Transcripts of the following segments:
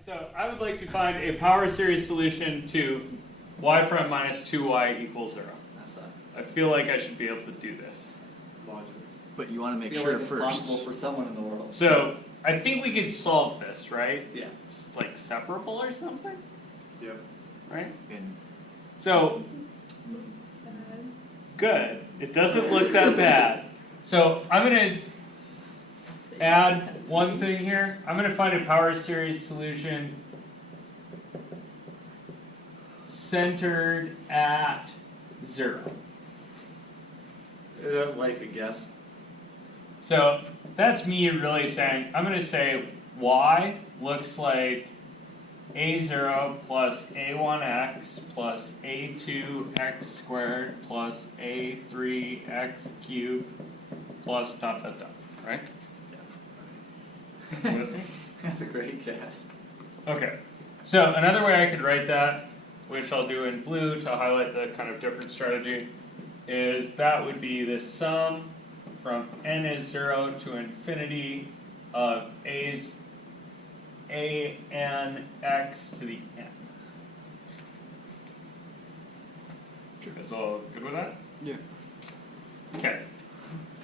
So I would like to find a power series solution to y prime minus 2y equals 0. I feel like I should be able to do this. But you want to make feel sure like it's first. possible for someone in the world. So I think we could solve this, right? Yeah. It's like separable or something, Yep. right? And So, good. It doesn't look that bad. So I'm going to add one thing here. I'm going to find a power series solution centered at 0. Like a guess. So that's me really saying, I'm going to say y looks like a0 plus a1x plus a2x squared plus a3x cubed plus dot dot dot, right? Yeah. That's a great guess. Okay, so another way I could write that, which I'll do in blue to highlight the kind of different strategy, is that would be the sum from n is 0 to infinity of a's a n x to the n. You guys all good with that? yeah, Okay,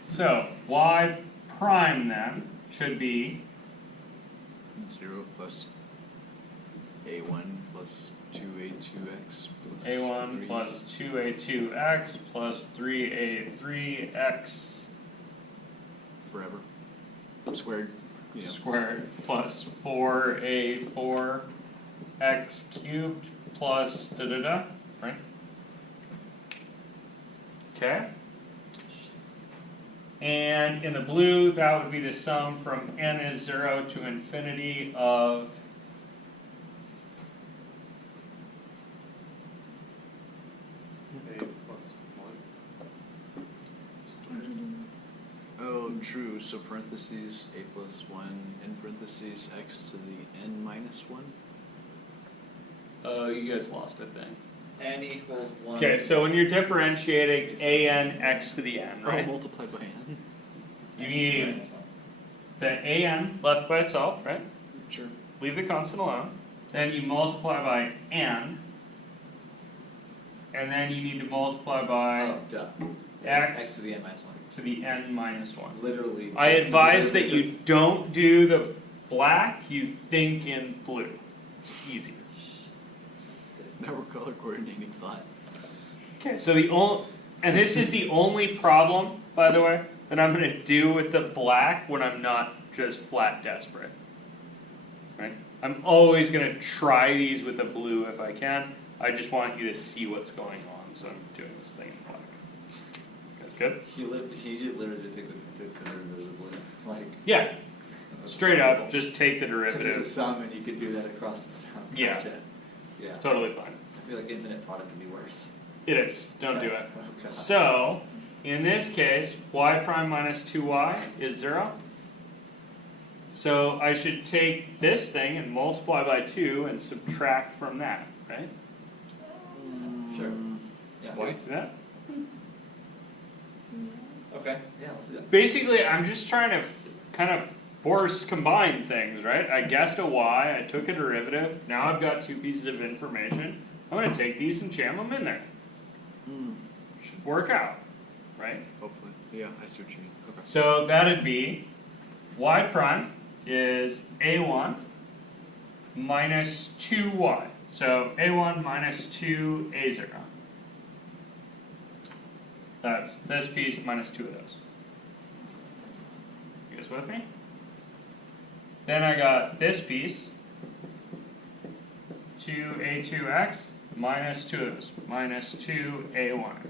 so y prime then should be 0 plus a1 plus 2a2x plus a1 3. plus 2a2x plus 3a3x forever squared. Yeah. squared plus 4a4x cubed plus da da da, right? Okay. And in the blue, that would be the sum from n is 0 to infinity of A plus 1. Oh, true. So parentheses a plus 1 in parentheses x to the n minus 1. oh, you guys lost a thing. N equals 1. Okay, so when you're differentiating a n x to the n, right? Oh, multiplied by n. You need the a n left by itself, right? Sure. Leave the constant alone. Then you multiply by n. And then you need to multiply by Oh, duh. x to the n minus 1. to the n minus 1. Literally. I just advise that literally you don't do the black, you think in blue. Easy. Now we're color coordinating thought. Okay, so the only, and this is the only problem, by the way, that I'm going to do with the black when I'm not just flat desperate. Right? I'm always going to try these with the blue if I can. I just want you to see what's going on, so I'm doing this thing in black. You guys good? He literally just took the derivative of the blue. Like, Yeah, straight up, just take the because it's a derivative. sum and you could do that across the sum. Yeah. Gotcha. Yeah. Totally fine. I feel like infinite product would be worse. It is, don't do it. Oh, God. So, in this case, y prime minus 2y is 0. So I should take this thing and multiply by 2 and subtract from that, right? Sure. Yeah. Why see that? Okay. Yeah, let's do that. Basically, I'm just trying to kind of force combine things, right? I guessed a y, I took a derivative, now I've got two pieces of information. I'm going to take these and jam them in there. Should work out, right? Hopefully. Yeah, I see what you mean. Okay. So that'd be y prime is a1 minus 2y. So a1 minus 2a0. That's this piece minus 2 of those. You guys with me? Then I got this piece, 2a2x minus 2 of those, minus 2a1x.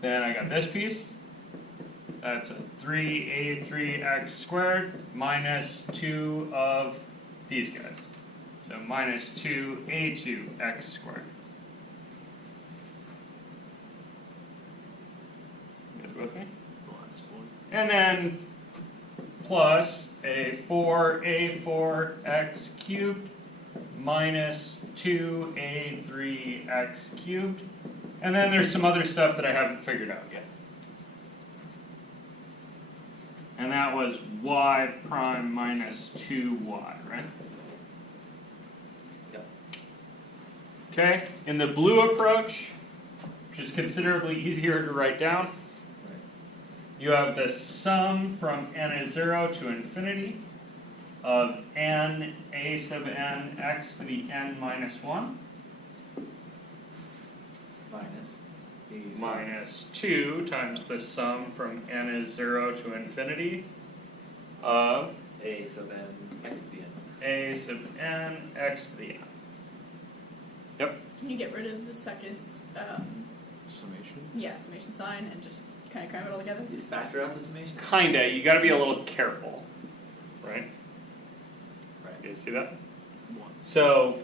Then I got this piece, that's a 3a3x squared minus 2 of these guys. So minus 2a2x squared. You guys with me? The last one. And then plus a 4a4x cubed minus 2a3x cubed. And then there's some other stuff that I haven't figured out yet. And that was y prime minus 2y, right? Yep. Okay, in the blue approach, which is considerably easier to write down, Right. you have the sum from n is 0 to infinity of n a sub n x to the n minus 1 Minus. minus 2 times the sum from n is 0 to infinity of A sub n x to the n. a sub n x to the n. Yep. Can you get rid of the second, Summation? summation sign and just kind of cram it all together? You factor out the summation? Kinda, you gotta be a little careful, right? Right. You see that? One. So,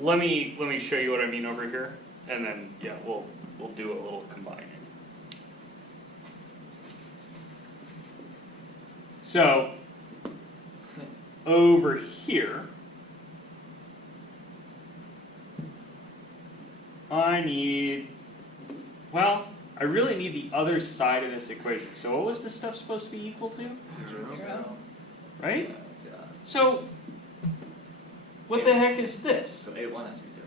let me show you what I mean over here, and then, yeah, we'll do a little combining. So, over here, I need, well, I really need the other side of this equation. So what was this stuff supposed to be equal to, Zero. right? Yeah. So, what the heck is this? So A1 has to be 0.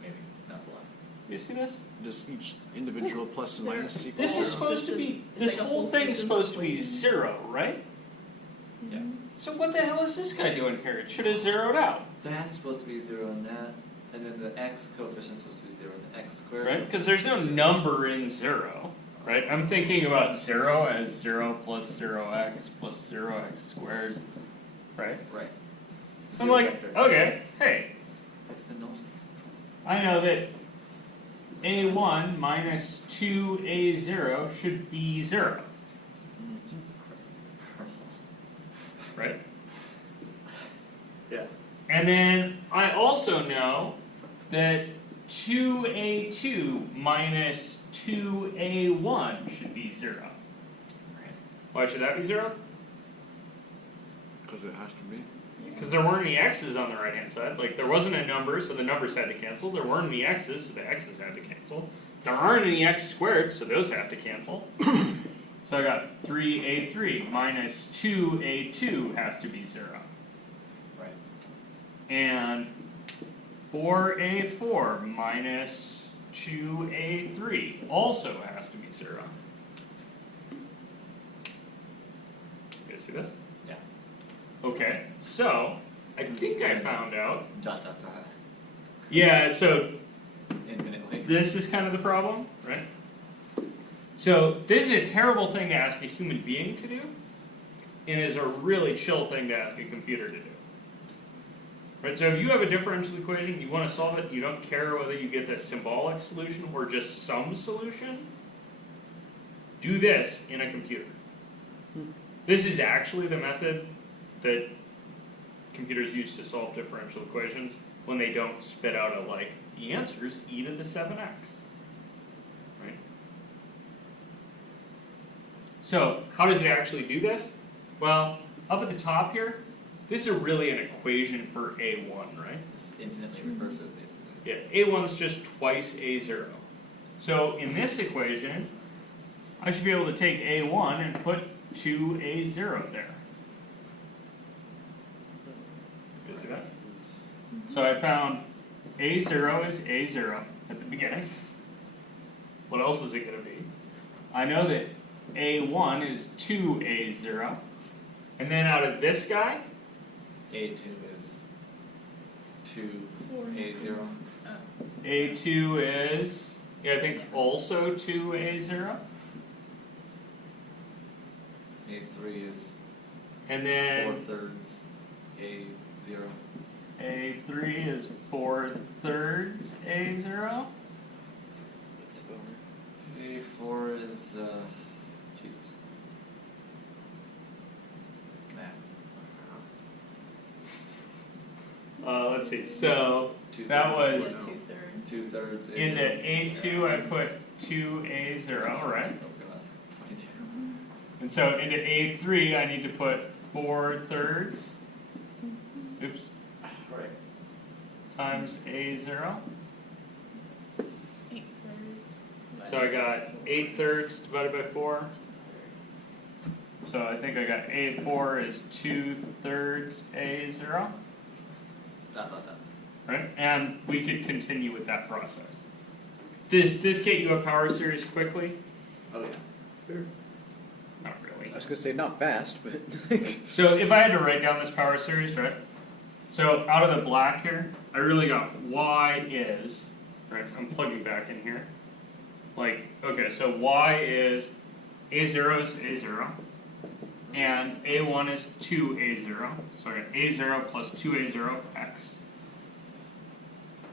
Maybe. That's a lot. You see this? Does each individual plus and minus equal This is zero? supposed to be, this It's like a whole whole thing is system supposed to be equation. 0, right? Yeah. So what the hell is this guy doing here? It should have zeroed out, That's supposed to be 0 and that. And then the x coefficient is supposed to be 0 and the x squared. right? Because there's no number in 0, right? I'm thinking about 0 as 0 plus 0x plus 0x squared, right? Right. I'm Zero like, vector. okay, hey, It's the null space. I know that a1 minus 2a0 should be 0, Jesus Christ. right? Yeah. And then I also know that 2a2 minus 2a1 should be 0. Why should that be 0? Because it has to be. Because there weren't any x's on the right hand side. Like, there wasn't a number, so the numbers had to cancel. There weren't any x's, so the x's had to cancel. There aren't any x squared, so those have to cancel. So I got 3a3 minus 2a2 has to be 0. Right. And 4a4 minus 2a3 also has to be 0. You guys see this? Yeah. Okay, so I think I found out. Dot dot dot. Yeah, so Infinitely. this is kind of the problem, right? So this is a terrible thing to ask a human being to do, and is a really chill thing to ask a computer to do. Right, so if you have a differential equation, you want to solve it, you don't care whether you get the symbolic solution or just some solution, do this in a computer. This is actually the method that computers use to solve differential equations when they don't spit out a, like, the answer is e to the 7x. Right? So, how does it actually do this? Well, up at the top here, this is really an equation for a1, right? It's infinitely recursive, basically. Yeah, a1 is just twice a0. So, in this equation, I should be able to take a1 and put 2a0 there. You see that? So I found a0 is a0 at the beginning. What else is it going to be? I know that a1 is 2a0. And then out of this guy, A2 is 2A0. a2 is, yeah, I think also 2a0. A3 is And then 4/3 A0. a3 is 4/3 a0. A4 is, Jesus. Math. Let's see, so that was, 2/3. 2/3 A0. into a2 I put 2a0, right? Oh god, 22. And so into a3 I need to put 4/3, oops, Right. times a0. 8/3. So I got 8/3 divided by 4, So I think I got A4 is 2/3 A0, Dot, dot, dot. right? And we could continue with that process. Does this get you a power series quickly? Oh, yeah. Not really. I was gonna say not fast, but So if I had to write down this power series, right? So out of the black here, I really got y is, right, I'm plugging back in here. Like, okay, so y is A0 is A0, and A1 is 2A0, so I got A0 plus 2A0 x.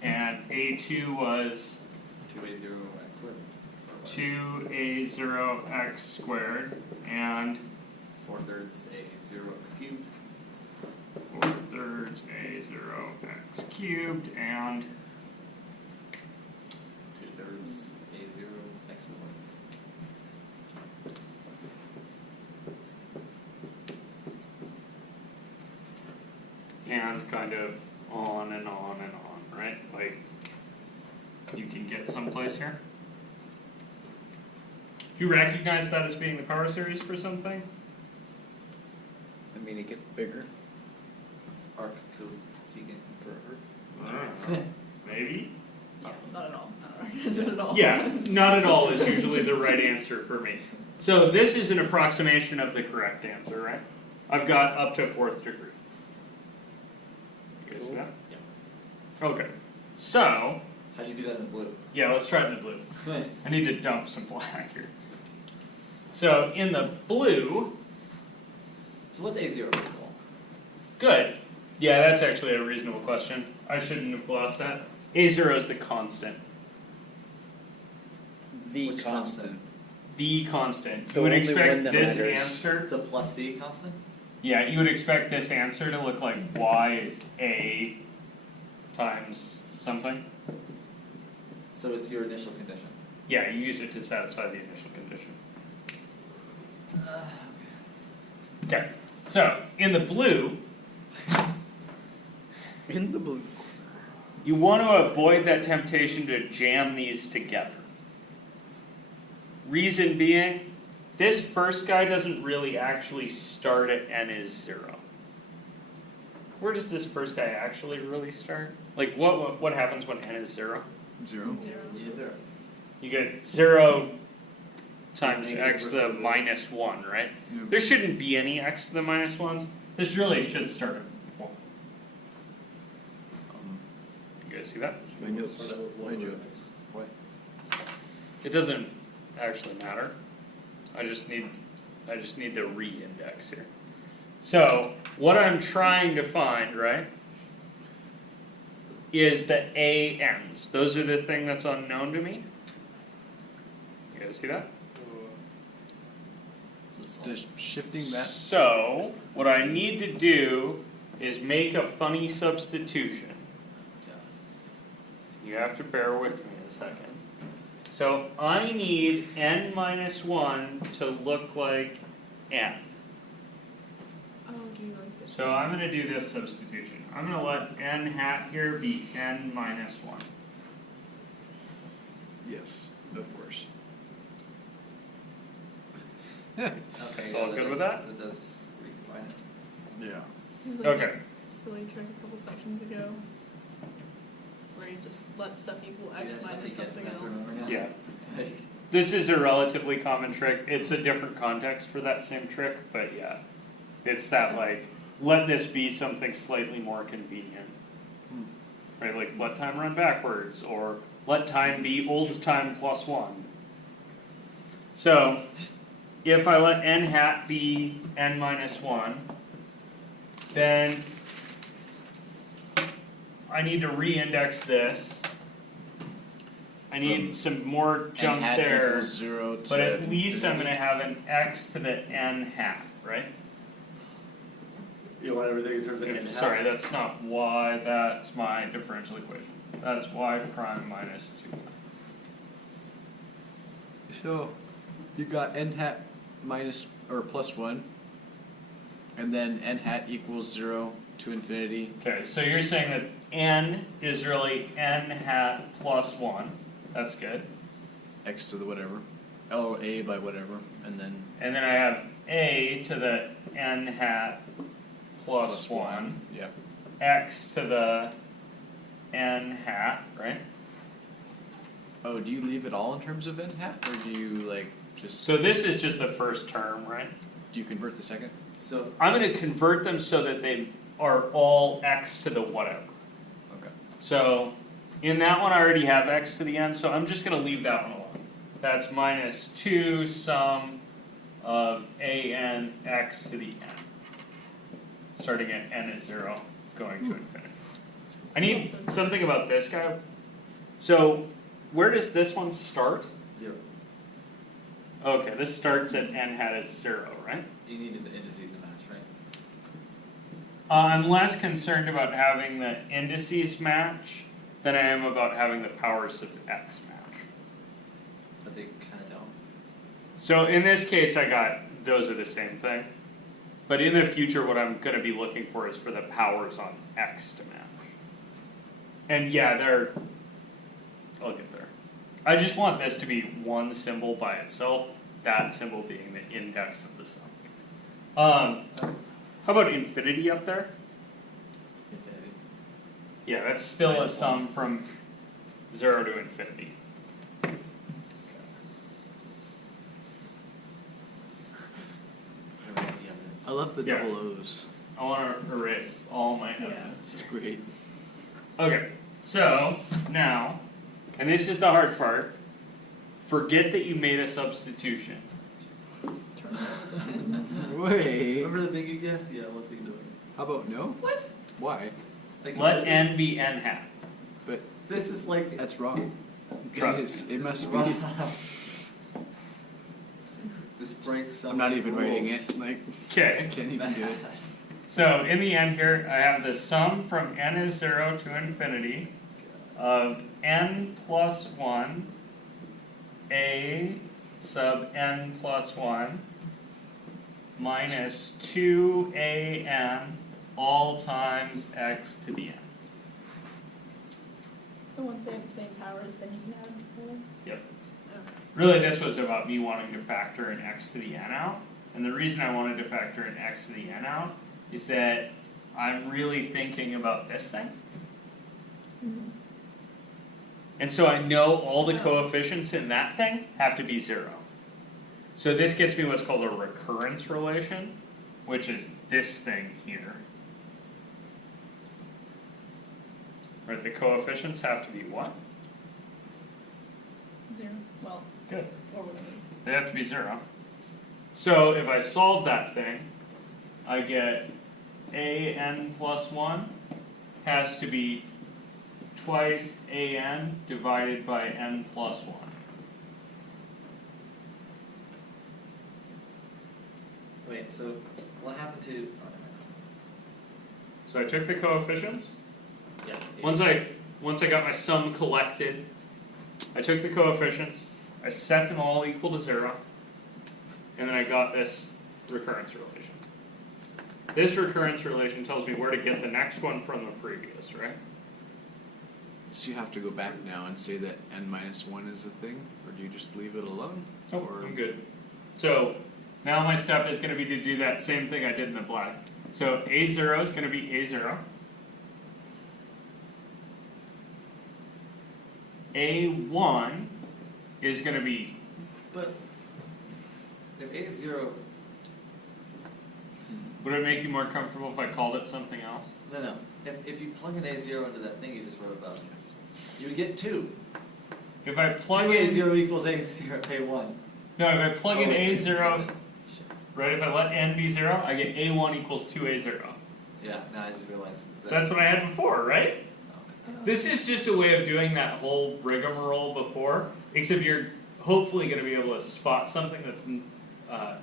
And A2 was 2A0 x squared. 2A0 x squared, and 4/3 A0 x cubed. 4/3 A0 x cubed, and 2/3 A0 x squared. and kind of on and on and on, right? Like, you can get someplace here. Do you recognize that as being the power series for something? I mean it gets bigger. It's arc cosecant forever. I don't know. Maybe? Yeah, not at all. I don't recognize it at all. Yeah, not at all is usually the right answer for me. So this is an approximation of the correct answer, right? I've got up to 4th degree. You guys see that? Yeah. Okay. So, How do you do that in blue? yeah, let's try it in the blue. I need to dump some black here. So in the blue, So what's A0 first of all? good. Yeah, that's actually a reasonable question. I shouldn't have glossed that. A0 is the constant. The Which constant. The constant. The You would only expect one that this matters. answer. The plus C constant? Yeah, you would expect this answer to look like y is A times something. So it's your initial condition. Yeah, you use it to satisfy the initial condition. Okay, so in the blue, In the blue. you want to avoid that temptation to jam these together. Reason being, this first guy doesn't really actually start at n is 0. Where does this first guy actually really start? Like what happens when n is 0? 0. 0. Yeah, 0. You get 0 times Negative x to first the order. minus 1, right? Yep. There shouldn't be any x to the minus 1s. This really should start at 1. You guys see that? My notes. My joke. What? It doesn't actually matter. I just need to re-index here. So what I'm trying to find, right, is the ANs. Those are the thing that's unknown to me. You guys see that? Just shifting that. So what I need to do is make a funny substitution. You have to bear with me a second. So I need n minus 1 to look like n. Oh, do you like this? So I'm going to do this substitution. I'm going to let n hat here be n minus 1. Yes, of course. Okay, So all good with that? That does recombine it. Yeah. This is like Okay. a silly trick a couple sections ago. Where you just let stuff equal x Yeah, minus gets something that to else. remember now. Yeah. Like, This is a relatively common trick. It's a different context for that same trick, but yeah. It's that like, let this be something slightly more convenient. Right, like let time run backwards, or let time be old time plus 1. So, if I let n hat be n minus 1, then I need to re-index this. I need From some more junk N hat there, equals 0 to but at least I'm infinity. gonna have an x to the n hat, right? You want everything in terms of n hat? Sorry, that's not y, that's my differential equation. That's y prime minus 2. So, you got n hat minus or plus 1, and then n hat equals 0 to infinity. Okay, so you're saying that n is really n hat plus 1. That's good. X to the whatever. L A by whatever, and then And then I have a a to the n hat plus 1, Yeah. x to the n hat, right? Oh, do you leave it all in terms of n hat, or do you like just So this is just the first term, right? do you convert the second? So, I'm gonna convert them so that they are all x to the whatever. Okay. So, in that one I already have x to the n, so I'm just gonna leave that one alone. That's minus 2 sum of a n x to the n. Starting at n is 0, going to infinity. I need something about this guy. So, where does this one start? 0. Okay, this starts at n hat is 0, right? You needed the indices to match, right? I'm less concerned about having the indices match than I am about having the powers of x match. But they kinda don't. So in this case I got, those are the same thing. But in the future what I'm gonna be looking for is for the powers on x to match. And yeah, I'll get there. I just want this to be one symbol by itself, that symbol being the index of the sum. How about infinity up there? Infinity. Yeah, that's still a Minus sum from 0 to infinity. Erase the evidence. I love the Yeah. double O's. I wanna erase all my Yeah. evidence. It's great. Okay, so now, and this is the hard part, forget that you made a substitution. Just turn over the business. Wait. Remember the thing you guessed? Yeah, what's he doing? How about no? What? Why? Like, Let n be n hat. But This is like. that's wrong. Trust It is. It must Wow. be. This breaks some I'm not even rules. writing it. Like I Okay, can't even do it. so in the end here, I have the sum from n is 0 to infinity of n plus 1 a sub n plus 1 minus 2an all times x to the n. So once they have the same powers, then you can add more? Yep. Okay. Really, this was about me wanting to factor an x to the n out, and the reason I wanted to factor an x to the n out is that I'm really thinking about this thing. Mhm. And so I know all the Oh. coefficients in that thing have to be 0. So this gets me what's called a recurrence relation, which is this thing here. Right, the coefficients have to be what? 0, well, Good. or whatever. They have to be 0. So if I solve that thing, I get a n plus 1 has to be twice a n divided by n plus 1. Wait, so what happened to? Oh, So I took the coefficients. never mind. Yeah. Once I got my sum collected, I took the coefficients, I set them all equal to 0, and then I got this recurrence relation. This recurrence relation tells me where to get the next one from the previous, right? So you have to go back now and say that n minus 1 is a thing, or do you just leave it alone? Oh, Or I'm good. So now my step is going to be to do that same thing I did in the black. So a0 is going to be a0. a1 is going to be, But if A is 0, would it make you more comfortable if I called it something else? no. If you plug an A0 into that thing you just wrote about, you would get 2. If I 2 plug in, A0 equals A0, A1. no, if I plug in Oh, wait, a0, Shit. right, if I let n be 0, I get a1 equals 2a0. Yeah, now I just realized that. That's what I had before, right? Oh. This is just a way of doing that whole rigmarole before, except you're hopefully going to be able to spot something that's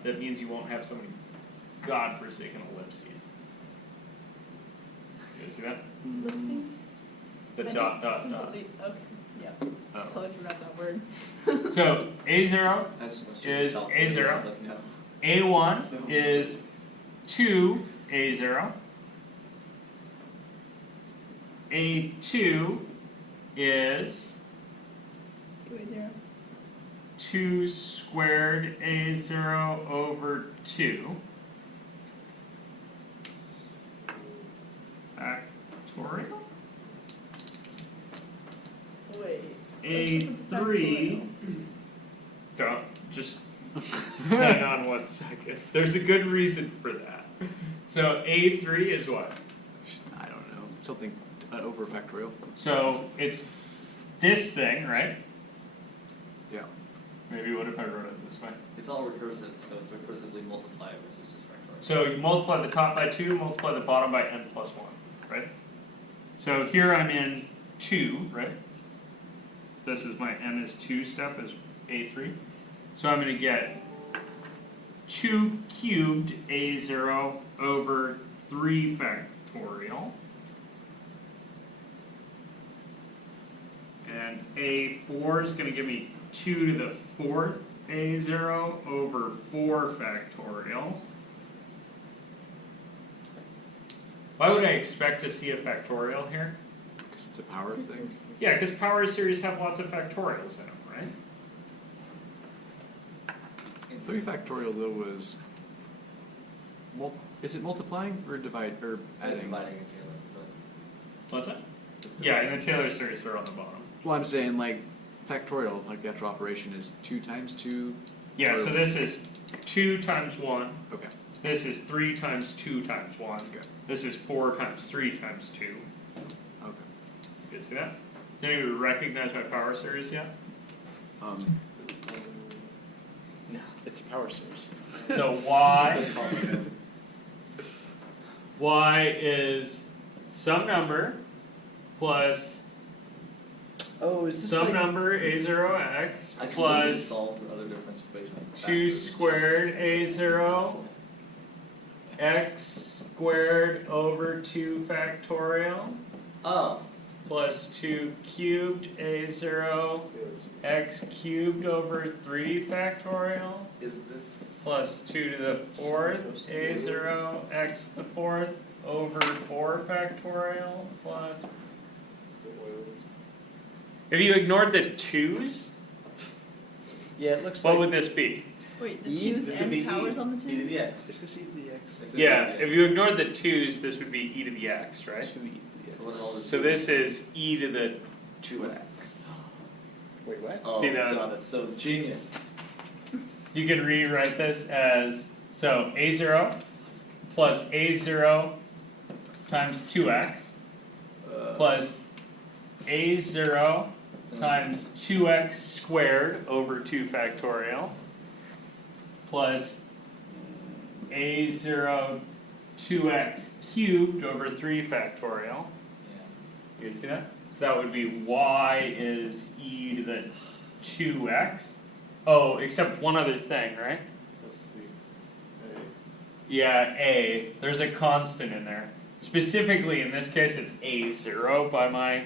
that means you won't have so many godforsaken ellipses. You guys see that? Ellipses? The I dot just dot dot. completely- Okay, yeah, Oh. totally forgot that word. So a0, I just went Is straight to A0. I was like, no. a1 is 2a0, a2 is 2A0. 2 squared a0 over 2. A3, don't, just hang on 1 second. There's a good reason for that. So A3 is what? I don't know, something over factorial. So it's this thing, right? Yeah. Maybe what if I wrote it this way? It's all recursive, so it's recursively multiplied, which is just factorial. So you multiply the top by 2, multiply the bottom by n plus 1, right? So here I'm in 2, right? This is my n is 2 step, is A3. So I'm going to get 2 cubed A0 over 3 factorial. And A4 is going to give me 2 to the 4th A0 over 4 factorial. Why would I expect to see a factorial here? Because it's a power thing. Yeah, because power series have lots of factorials in them, right? 3 factorial though was, is it multiplying or divide, or adding? Dividing and Taylor, What's that? but it's Yeah, in the Taylor series they're on the bottom. Well, I'm saying like factorial, like the actual operation is 2 times 2. Yeah, Or- so this is 2 times 1, Okay. this is 3 times 2 times 1, Okay. this is 4 times 3 times 2. Okay. You see that? Does anybody recognize my power series yet? No. It's a power source. So y is some number plus Oh, is this some like, number A0x I can still plus solve for other differential equations. 2 squared A0 x squared over 2 factorial Oh, plus 2 cubed A0 x cubed over 3 factorial is this? plus 2 to the 4th A0 x to the 4th over 4 factorial plus. If you ignored the 2's, yeah, it looks what like, would this be? Wait, the E? twos This would and be powers on the e to the twos? x. is this e to the x? This is Yeah, e to the if x. you ignored the 2's, this would be e to the x, right? 2e to the So what x. are all the So this is e to the 2x. Wait, what? Oh See that? god, that's so genius. You can rewrite this as, so A0 plus A0 times 2x plus A0 times 2x squared over 2 factorial plus A0 2x cubed over 3 factorial. Yeah. You see that? So that would be y is e to the 2x. Oh, except one other thing, right? Let's see. Yeah, a. There's a constant in there. Specifically, in this case, it's A0 by my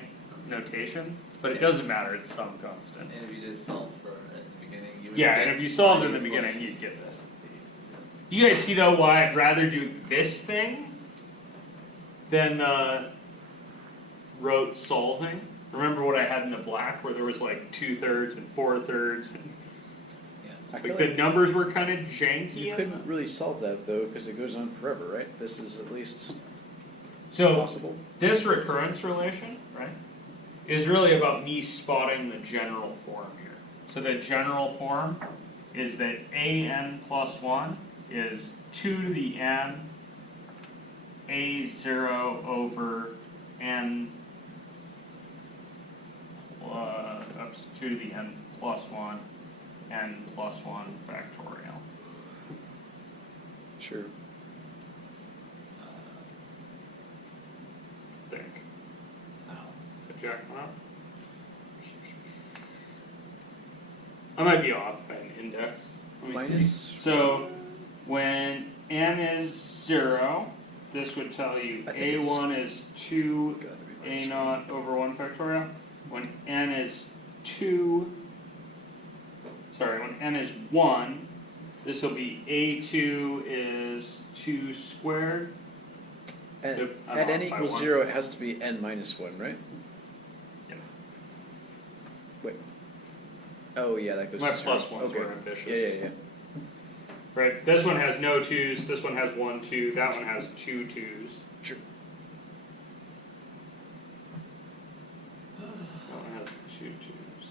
notation, but it doesn't matter, it's some constant. And if you just solve for it at the beginning, you would Yeah, get and if you solved in the y beginning, equals- you'd get this. You guys see though why I'd rather do this thing than rote solving? Remember what I had in the black where there was like 2/3 and 4/3 and Yeah. I feel like the like numbers were kind of janky. you in couldn't them. really solve that though, because it goes on forever, right? This is at least So possible. this recurrence relation, right, is really about me spotting the general form here. So the general form is that an plus 1 is 2 to the n a0 over n plus 2 to the n plus 1 n plus 1 factorial. Sure. Think. How? Could Jack one up? I might be off by an index. Let me see. Minus. So when n is 0, this would tell you I think it's a1 is 2 Gotta be a minus naught over 1 factorial. When n is 2, sorry, when n is 1, this will be a2 is 2 squared. At, Yep, I'm at off n by equals 1. 0, it has to be n minus 1, right? Yeah. Wait. Oh yeah, that goes My to 0. plus ones Okay. were ambitious. Yeah. Right, this one has no 2's, this one has 1 2, that one has 2 2's. Sure. That one has 2 2's.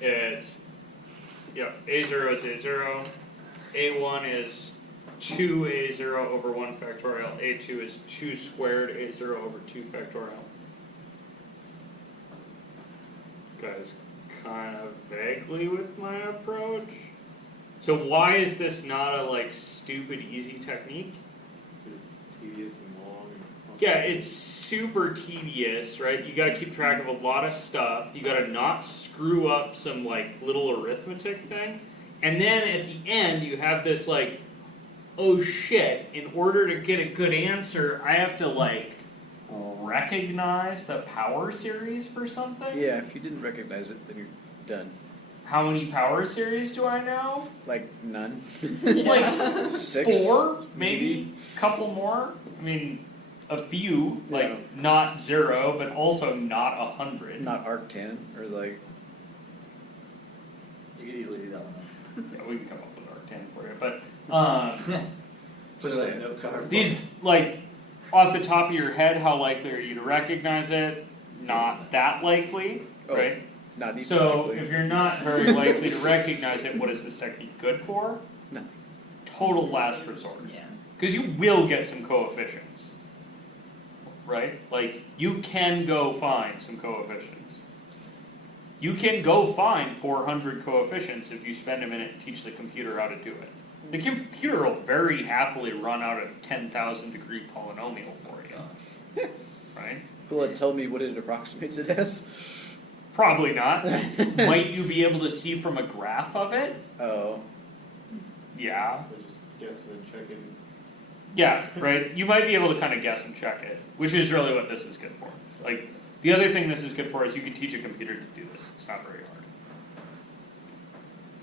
it's, A0 is A0, A1 is 2A0 over 1 factorial, A2 is 2 squared A0 over 2 factorial. Guys, kind of vaguely with my approach. So why is this not a like stupid easy technique? It's tedious and long and. Yeah, it's super tedious, right? You gotta keep track of a lot of stuff. You gotta not screw up some like little arithmetic thing. And then at the end you have this like, oh shit, in order to get a good answer, I have to like recognize the power series for something? Yeah, if you didn't recognize it, then you're done. How many power series do I know? Like none. Like 6? 4, maybe? Couple more? I mean, a few, like Yeah. not 0, but also not 100. Not arctan, or like, You could easily do that one. Yeah, we can come up with arctan for you, but Put Just it saying. on a note card. these, like, off the top of your head, how likely are you to recognize it? Not that likely, Oh, right? not even So likely. if you're not very likely to recognize it, what is this technique good for? Nothing. Total last resort. Yeah. Because you will get some coefficients, right? Like, you can go find some coefficients. You can go find 400 coefficients if you spend a minute and teach the computer how to do it. The computer will very happily run out a 10,000 degree polynomial for you, right? Will it tell me what it approximates it as? Probably not. Might you be able to see from a graph of it? Oh. Yeah. Or just guessing and checking. Yeah, right? You might be able to kind of guess and check it, which is really what this is good for. Like, the other thing this is good for is you can teach a computer to do this. It's not very hard.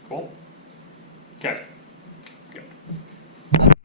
Cool?